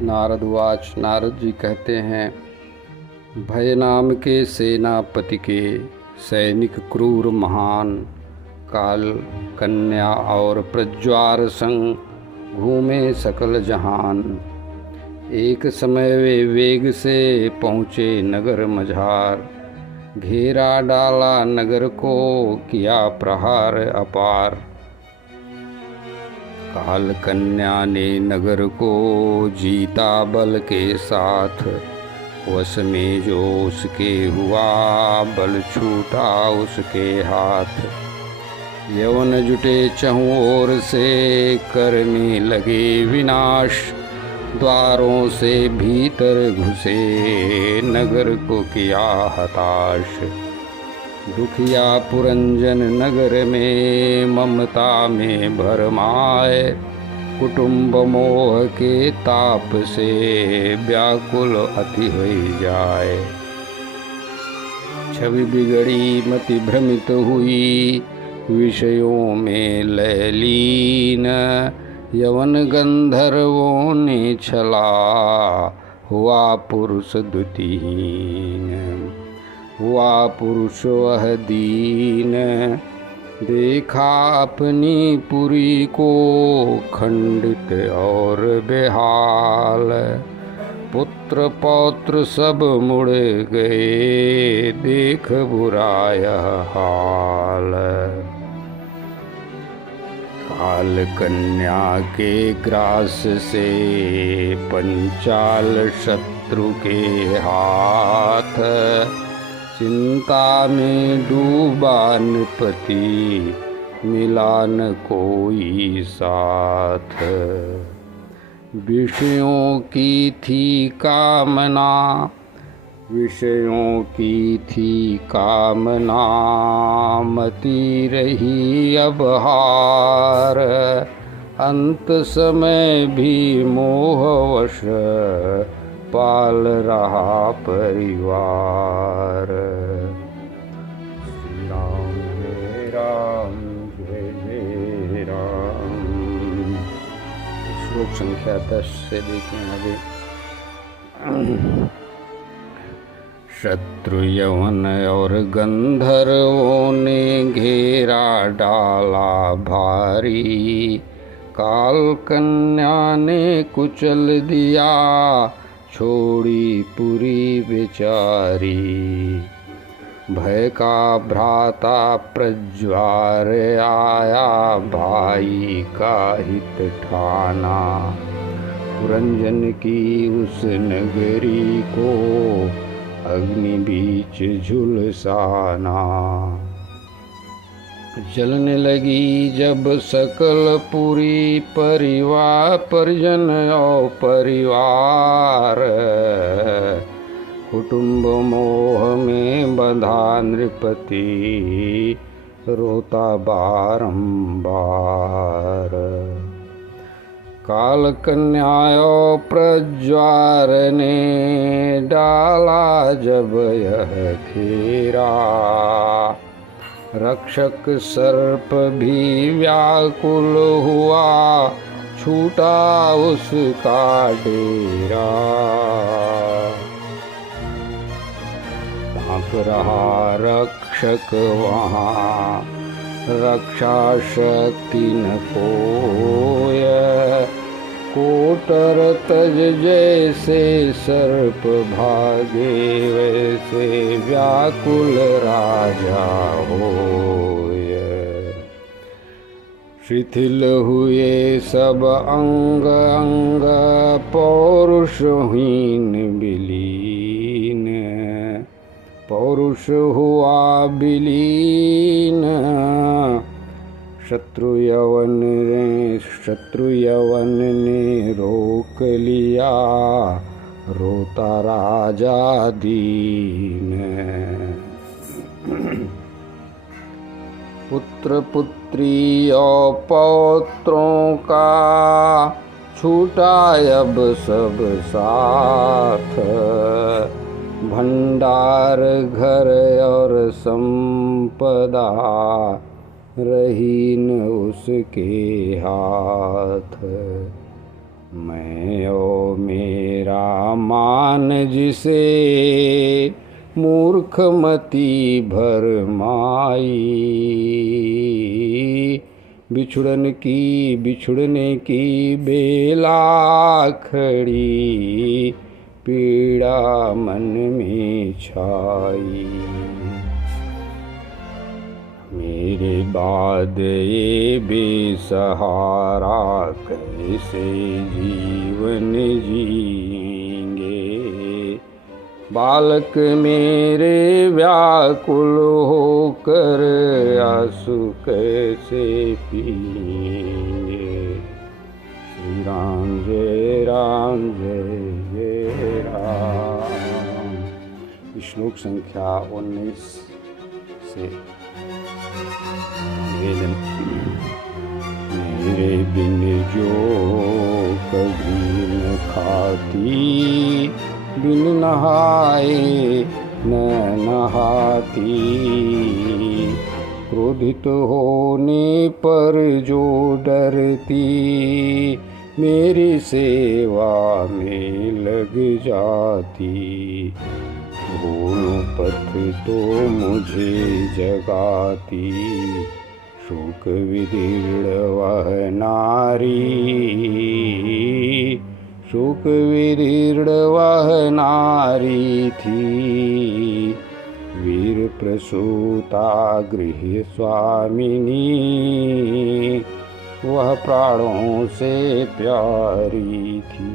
नारदवाच। नारद जी कहते हैं, भय नाम के सेनापति के सैनिक क्रूर महान, काल कन्या और प्रज्वार संग घूमे सकल जहान। एक समय वे वेग से पहुँचे नगर मझार, घेरा डाला नगर को किया प्रहार अपार। काल कन्या ने नगर को जीता बल के साथ, वश में जो उसके हुआ बल छूटा उसके हाथ। यवन जुटे चहुं ओर से करने लगे विनाश, द्वारों से भीतर घुसे नगर को किया हताश। दुखिया पुरंजन नगर में ममता में भरमाए, कुटुंब मोह के ताप से व्याकुल अति हो जाए। छवि बिगड़ी मति भ्रमित हुई, विषयों में लयलीन। यवन गंधर्वों ने छला, हुआ पुरुष द्युतिहीन। हुआ पुरुष वह दीन, देखा अपनी पुरी को खंडित और बेहाल। पुत्र पौत्र सब मुड़ गए, देख बुरा यह हाल। काल कन्या के ग्रास से पंचाल शत्रु के हाथ, चिंता में डूबा नृपति मिला न कोई साथ। विषयों की थी कामना, विषयों की थी कामना, मती रही अब हार। अंत समय भी मोहवश पाल रहा परिवार। श्री राम जय राम जय जय राम। श्लोक संख्या 10 से देखें आगे। शत्रु यवन और गंधर्वों ने घेरा डाला भारी, काल कन्या ने कुचल दिया छोड़ी पुरी बेचारी। भय का भ्राता प्रज्वार आया, भाई का हित ठाना। पुरंजन की उस नगरी को अग्नि बीच झुलसाना। जलने लगी जब सकल पुरी, परिवार परिजन और परिवार। कुटुंब मोह में बंधा नृपति, रोता बारंबार। काल कन्या प्रज्वार ने डाला जब यह घेरा, रक्षक सर्प भी व्याकुल हुआ, छूटा उसका डेरा। कांप रहा रक्षक वहाँ, रक्षा शक्ति न कोय। कोटर तज जैसे सर्प भागे, वैसे व्याकुल राजा होय। शिथिल हुए सब अंग अंग, पौरुषहीन विलीन। पौरुष हुआ विलीन, शत्रु यवन ने रोक लिया, रोता राजा दीन। पुत्र पुत्री और पौत्रों का छूटा अब सब साथ। भंडार घर और संपदा रही न उसके हाथ। मैं ओ मेरा मान जिसे मूर्खमती भरमाई, बिछुड़ने की बेला खड़ी, पीड़ा मन में छाई। मेरे बाद ये बेसहारा कैसे जीवन जिएंगे, बालक मेरे व्याकुल होकर आंसू कैसे पिएंगे। श्री राम जय राम जय जय राम। श्लोक संख्या 19 से निवेदन। मेरे बिन जो कभी न खाती, बिन नहाए न नहाती, क्रोधित होने पर जो डरती, मेरी सेवा में लग जाती। भूलों पथ तो मुझे जगाती, शोक विदीर्ण वह नारी, शोक विदीर्ण वह नारी थी। वीर प्रसूता गृह स्वामिनी, वह प्राणों से प्यारी थी।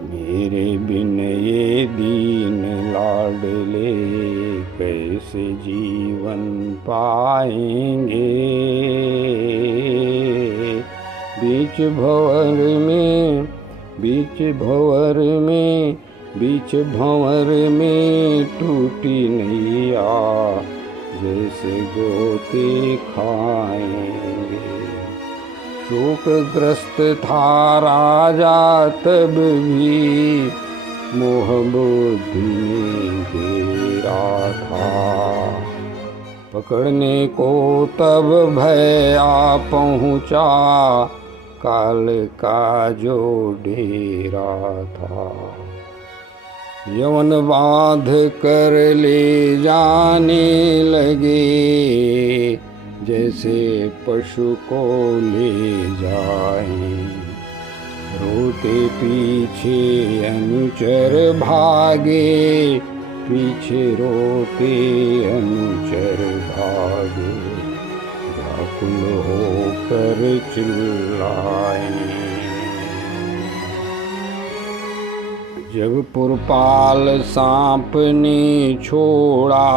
मेरे बिन ये दीन लाडले कैसे जीवन पाएंगे। बीच भंवर में टूटी नैया, जैसे गोते खाएंगे। शोकग्रस्त था राजा तब भी, मोह बुद्धि में घेरा था। पकड़ने को तब भय आ पहुँचा, काल का जो डेरा था। यवन बांध कर ले जाने लगे, जैसे पशु को ले जाएं। रोते पीछे अनुचर भागे, पीछे रोते अनुचर भागे। व्याकुल होकर चिल्लाए। जब पुरपाल सांप ने छोड़ा,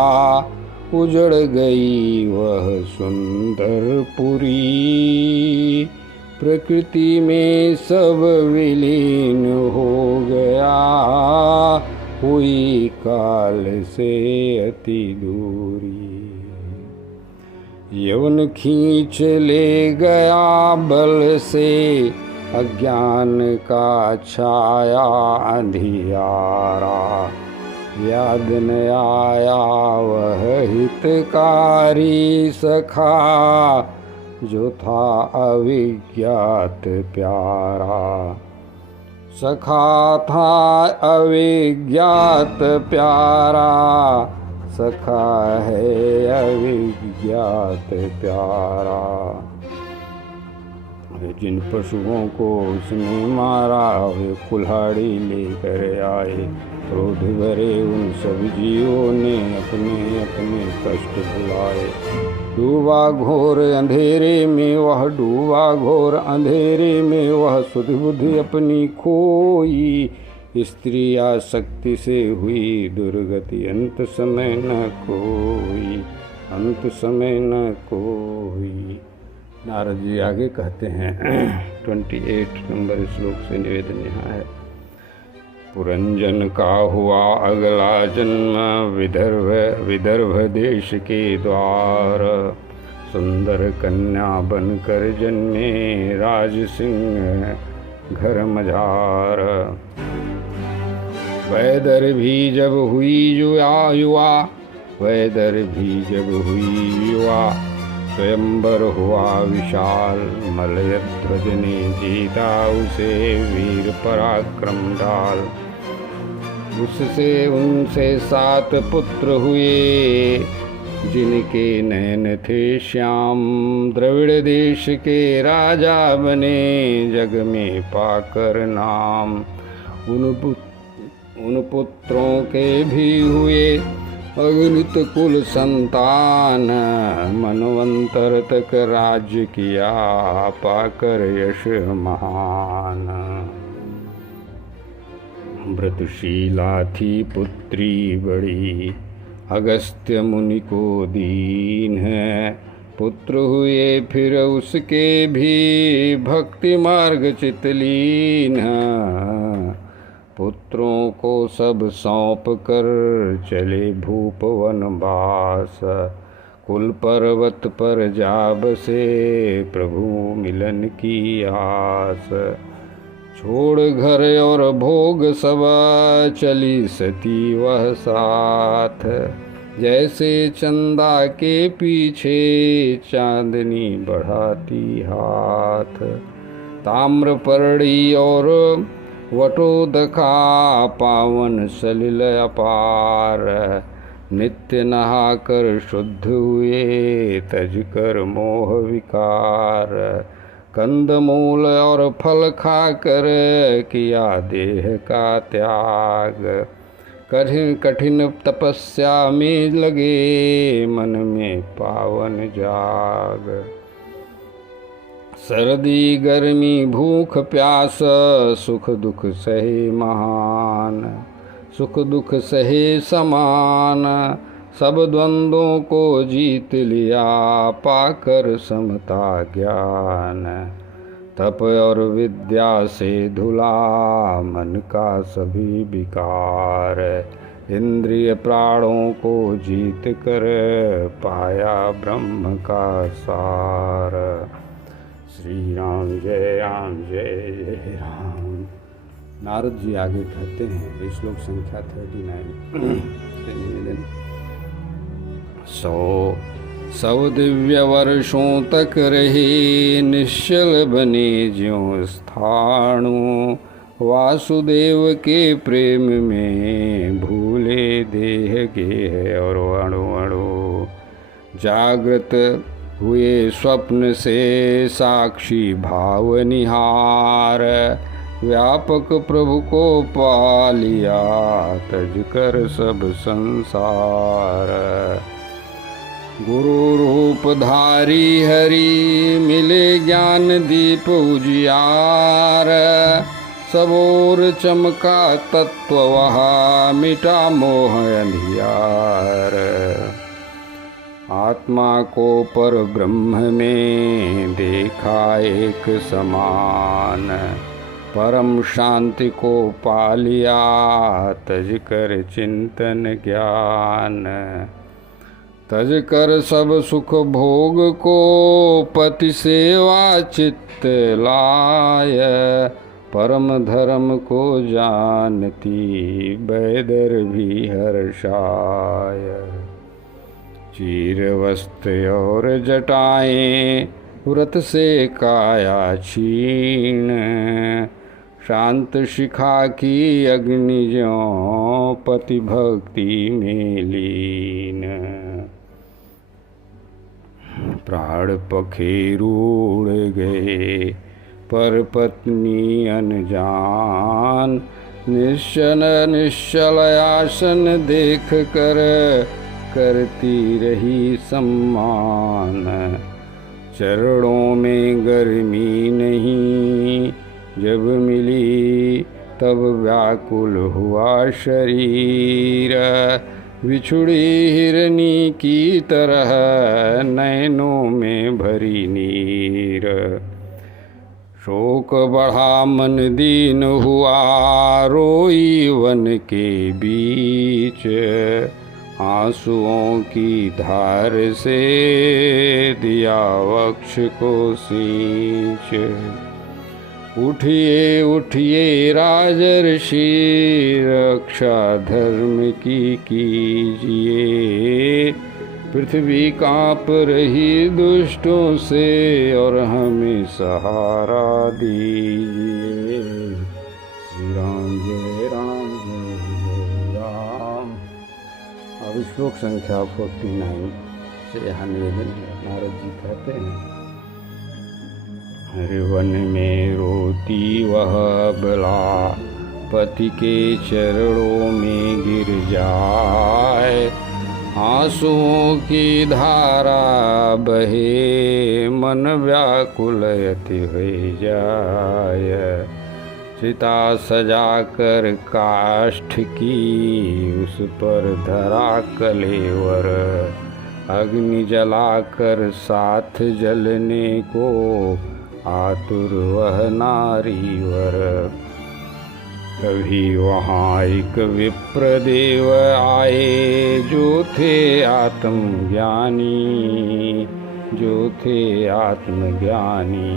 उजड़ गई वह सुंदर पुरी। प्रकृति में सब विलीन हो गया, हुई काल से अति दूरी। यवन खींच ले गया बल से, अज्ञान का छाया अंधियारा। याद न आया वह हितकारी सखा, जो था अविज्ञात प्यारा। सखा था अविज्ञात प्यारा, सखा है अविज्ञात प्यारा। जिन पशुओं को उसने मारा, वे कुल्हाड़ी लेकर आए। क्रोध भरे उन सब जीवों ने अपने अपने कष्ट भुलाए। डूबा घोर अंधेरे में वह, डूबा घोर अंधेरे में वह, सुध बुद्धि अपनी खोई। स्त्री आसक्ति से हुई दुर्गति, अंत समय न कोई, अंत समय न कोई। नारद जी आगे कहते हैं 28 नंबर श्लोक से निवेदन यहाँ है। पुरंजन का हुआ अगला जन्म, विदर्भ देश के द्वार। सुंदर कन्या बनकर जन्मे, राज सिंह घर मझार। वैदर भी जब हुई युवा, वैदर भी जब हुई युवा, स्वयंवर हुआ विशाल, मलयध्वज ने जीता उसे, वीर पराक्रम डाल। उससे उनसे 7 पुत्र हुए, जिनके नयन थे श्याम। द्रविड़ देश के राजा बने, जग में पाकर नाम। उन पुत्रों के भी हुए अगणित कुल संतान। मनवंतर तक राज्य किया, पाकर यश महान। व्रतशीला थी पुत्री बड़ी, अगस्त्य मुनि को दीन है। पुत्र हुए फिर उसके भी, भक्ति मार्ग चितलीन। पुत्रों को सब सौंप कर चले भूप वनवास। कुल पर्वत पर जा बसे, प्रभु मिलन की आस। छोड़ घर और भोग सब, चली सती वह साथ। जैसे चंदा के पीछे, चांदनी बढ़ाती हाथ। ताम्रपर्णी और वटोदका, पावन सलिल अपार। नित्य नहाकर शुद्ध हुए, तज कर मोह विकार। कंदमूल और फल खाकर, किया देह का त्याग। कठिन कठिन तपस्या में लगे, मन में पावन जाग। सर्दी गर्मी भूख प्यास, सुख दुख सहे महान। सुख दुख सहे समान, सब द्वंद्वों को जीत लिया, पाकर समता ज्ञान। तप और विद्या से धुला, मन का सभी विकार। इंद्रिय प्राणों को जीत कर, पाया ब्रह्म का सार। श्री राम जय राम जय जय राम। नारद जी आगे कहते हैं, श्लोक संख्या 39 से निवेदन। 100 दिव्य वर्षों तक रहे, निश्चल बने ज्यों स्थाणु। वासुदेव के प्रेम में, भूले देह गेह और अणु अणु। जागृत हुए स्वप्न से, साक्षी भाव निहार। व्यापक प्रभु को पा लिया, तज कर सब संसार। गुरु रूप धारी हरि, मिले ज्ञान दीप उजियार। सबोर चमका तत्व वहा, मिटा मोह अंधियार। आत्मा को पर ब्रह्म में, देखा एक समान। परम शांति को पा लिया, तज कर चिंतन ज्ञान। तज कर सब सुख भोग को, पति सेवा चित्त लाय। परम धर्म को जानती, बैदर भी हर्षाय। चीर वस्त्र और जटाएं, व्रत से काया क्षीण। शांत शिखा की अग्नि ज्यों, पति भक्ति में लीन। प्राण पखेरु उड़ गए, पर पत्नी अनजान। निश्चल आसन देख कर, करती रही सम्मान। चरणों में गर्मी नहीं, जब मिली तब व्याकुल हुआ शरीर। बिछुड़ी हिरनी की तरह, नैनों में भरी नीर। शोक बढ़ा मन दीन हुआ, रोई वन के बीच। आंसुओं की धार से, दिया वक्ष को सींच। उठिए उठिए राजर्षि, रक्षा धर्म की कीजिए। पृथ्वी कांप रही दुष्टों से और हमें सहारा दीजिए। श्री राम जय राम जय राम। अब श्लोक संख्या 49 से यहाँ निवेदन है। नारद जी कहते हैं, हर वन में रोती वह बला, पति के चरणों में गिर जाए। आंसुओं की धारा बहे, मन व्याकुल अति हो जाए। चिता सजा कर काष्ठ की, उस पर धरा कलेवर। अग्नि जलाकर साथ जलने को, आतुर वह नारीवर। तभी वहाँ एक विप्रदेव आए, जो थे आत्मज्ञानी, जो थे आत्मज्ञानी।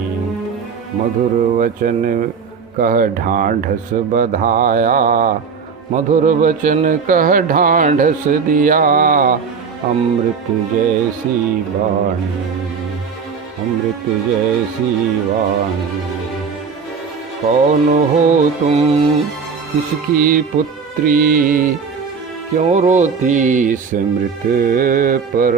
मधुर वचन कह ढांढस बधाया, मधुर वचन कह ढांढस दिया। अमृत जैसी वाणी, अमृत जैसी वाणी। कौन हो तुम, किसकी पुत्री, क्यों रोती इस मृत पर,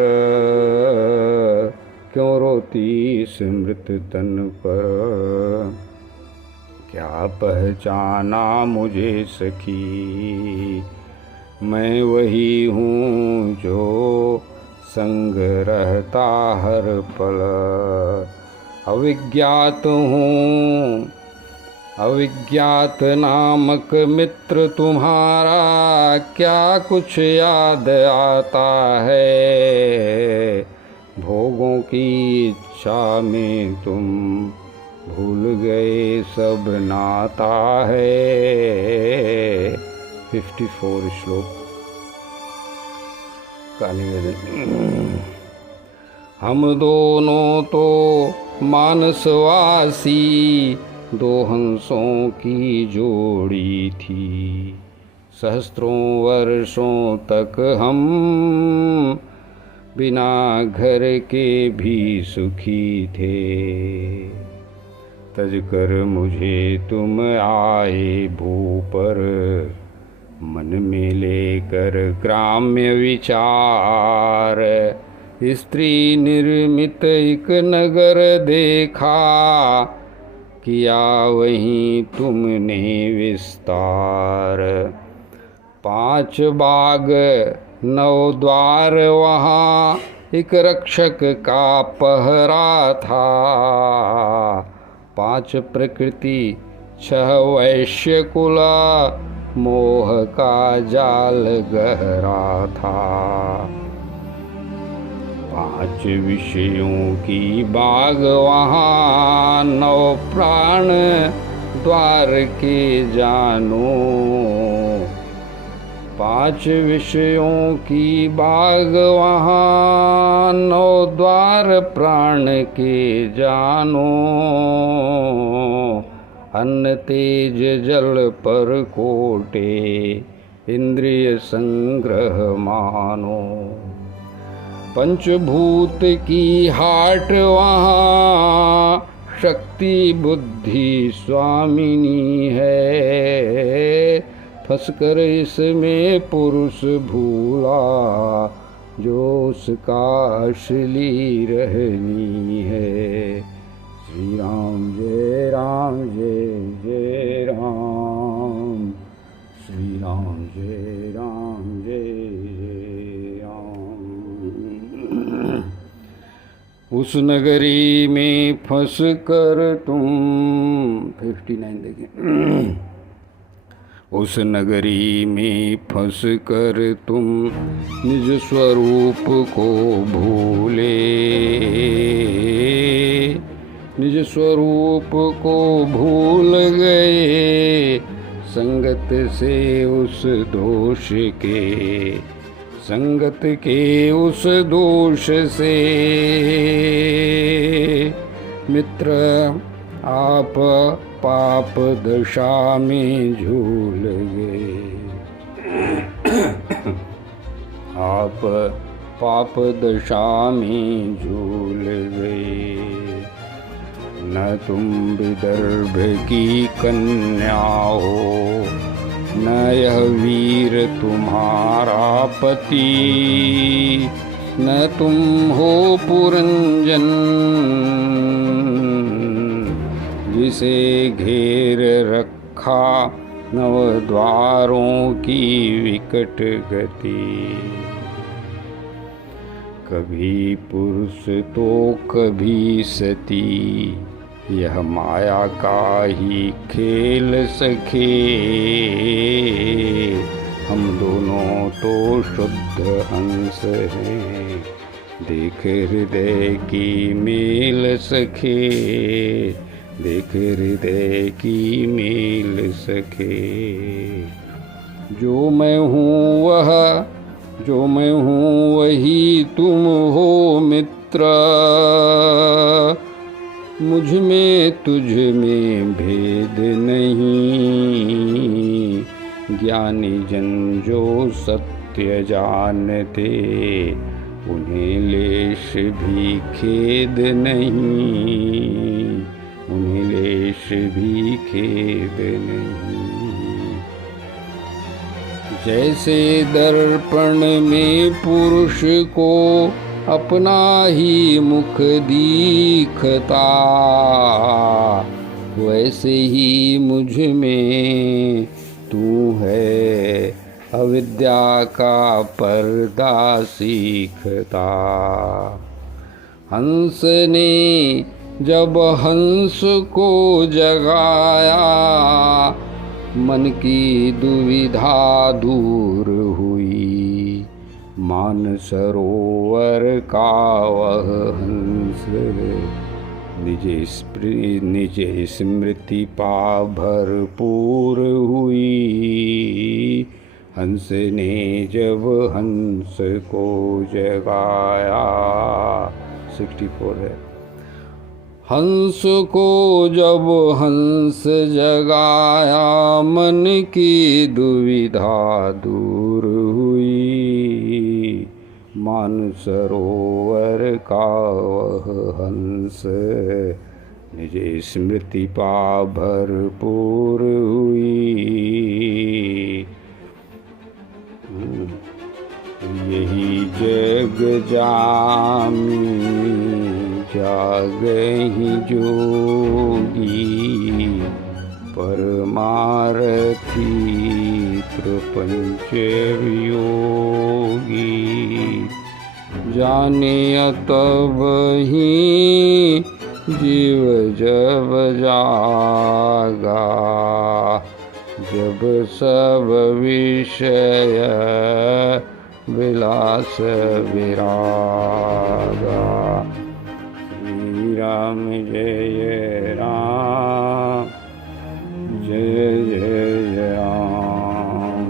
क्यों रोती इस मृत तन पर। क्या पहचाना मुझे सखी, मैं वही हूँ जो संग रहता हर पल। अविज्ञात हूँ, अविज्ञात नामक मित्र तुम्हारा, क्या कुछ याद आता है। भोगों की इच्छा में तुम भूल गए सब नाता है। 54 श्लोक का निवेदन। हम दोनों तो मानसवासी, दो हंसों की जोड़ी थी। सहस्त्रों वर्षों तक हम बिना घर के भी सुखी थे। तज कर मुझे तुम आए भू पर, मन में लेकर ग्राम्य विचार। स्त्री निर्मित एक नगर देखा, किया वहीं तुमने विस्तार। 5 बाग 9 द्वार वहाँ, एक रक्षक का पहरा था। 5 प्रकृति 6 वैश्य कुला, मोह का जाल गहरा था। 5 विषयों की बाग वहाँ, 9 प्राण द्वार के जानो। 5 विषयों की बाग वहाँ, 9 द्वार प्राण के जानो। अन्न तेज जल पर कोटे, इंद्रिय संग्रह मानो। पंचभूत की हाट वहाँ, शक्ति बुद्धि स्वामिनी है। फंसकर इसमें पुरुष भूला, जो उसका असली रहनी है। श्री राम जय राम जय जय राम। श्री राम जय राम जय जय राम। उस नगरी में फंस कर तुम, 59 देखिए। उस नगरी में फंस कर तुम निज स्वरूप को भूले। निज स्वरूप को भूल गए, संगत से उस दोष के, संगत के उस दोष से। मित्र आप पाप दशा में झूल गए। आप पाप दशा में झूल गए। न तुम विदर्भ की कन्या हो, न यह वीर तुम्हारा पति, न तुम हो पुरंजन जिसे घेर रखा नवद्वारों की विकट गति। कभी पुरुष तो कभी सती, यह माया का ही खेल सखे। हम दोनों तो शुद्ध हंस हैं, देख हृदय की मेल सखे, देख हृदय की मेल सखे। जो मैं हूँ वही तुम हो मित्र, मुझ में तुझ में भेद नहीं। ज्ञानी जन जो सत्य जानते, उन्हें लेश भी खेद नहीं, उन्हें लेश भी खेद नहीं। जैसे दर्पण में पुरुष को अपना ही मुख दिखता, वैसे ही मुझ में तू है अविद्या का पर्दा सीखता। हंस ने जब हंस को जगाया, मन की दुविधा दूर हुई। मानसरोवर का वह हंस निज स्मृति पा भरपूर हुई। हंस ने जब हंस को जगाया, 64 है। हंस को जब हंस जगाया, मन की दुविधा दूर हुई। मानसरोवर का वह हंस निज स्मृति पा भरपूर हुई। यही जग जामी जागहि जोगी, परमारथी प्रपंच वियोगी। जाने तब ही जीव जब जागा, जब सब विषय विलास विरागा। श्री राम जय राम, जय जय राम।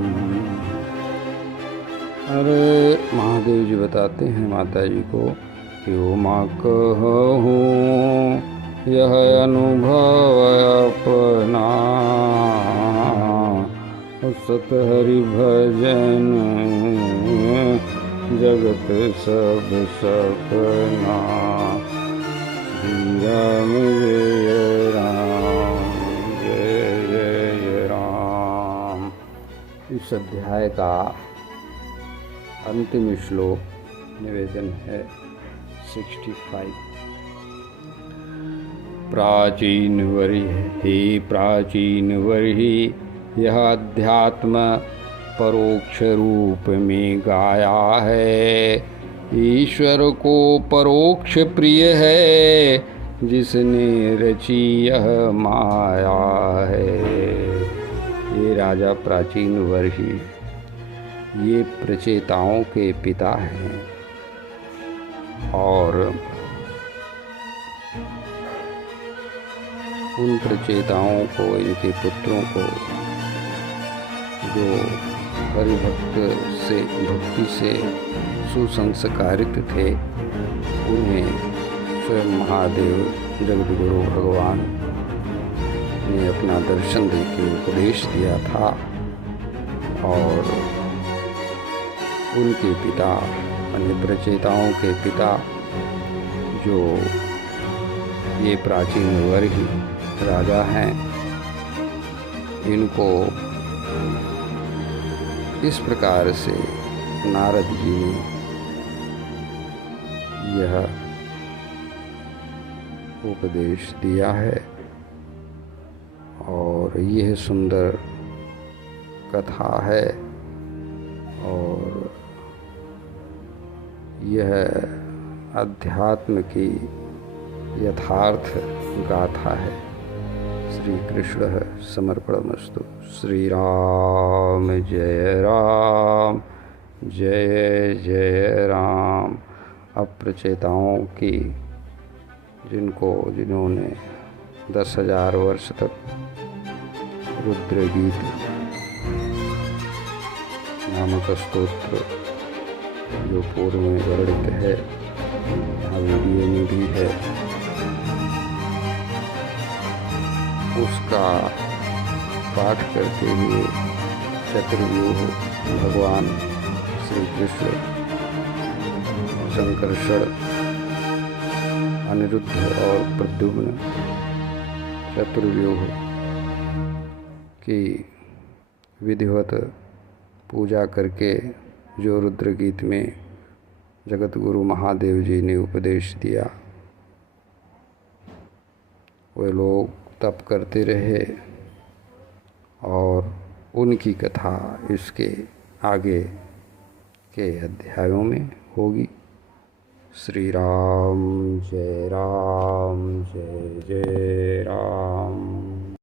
अरे महादेव जी बताते हैं माता जी को कि ओ माँ कहूँ यह अनुभव अपना, सत हरि भजन जगत सब सपना। श्री राम जय राम, जय जय राम। इस अध्याय का अंतिम श्लोक निवेदन है 65। प्राचीन वर्हि हे प्राचीन वर्हि, यह अध्यात्म परोक्ष रूप में गाया है। ईश्वर को परोक्ष प्रिय है, जिसने रची यह माया है। ये राजा प्राचीन वर्हि, ये प्रचेताओं के पिता हैं और उन प्रचेताओं को, इनके पुत्रों को जो भक्ति से सुसंस्कारित थे, उन्हें स्वयं महादेव जगद्गुरु भगवान ने अपना दर्शन देकर उपदेश दिया था। और उनके पिता अन्य प्रचेताओं के पिता जो ये प्राचीन वर्ही राजा हैं, इनको इस प्रकार से नारद जी ने यह उपदेश दिया है। और यह सुंदर कथा है और यह अध्यात्म की यथार्थ गाथा है। श्री कृष्ण समर्पणमस्तु। श्री राम जय राम, जय जय राम। अप्रचेताओं की जिन्होंने 10,000 वर्ष तक रुद्र गीत नामक स्तोत्र जो पूर्व में वर्णित है, यहाँ वीडियो में भी है, उसका पाठ करते हुए चतुर्व्यूह भगवान श्री कृष्ण, संकर्षण, अनिरुद्ध और प्रद्युम्न चतुर्व्यूह की विधिवत पूजा करके जो रुद्र गीत में जगत गुरु महादेव जी ने उपदेश दिया, वे लोग तप करते रहे और उनकी कथा इसके आगे के अध्यायों में होगी। श्री राम जय राम, जय जय राम।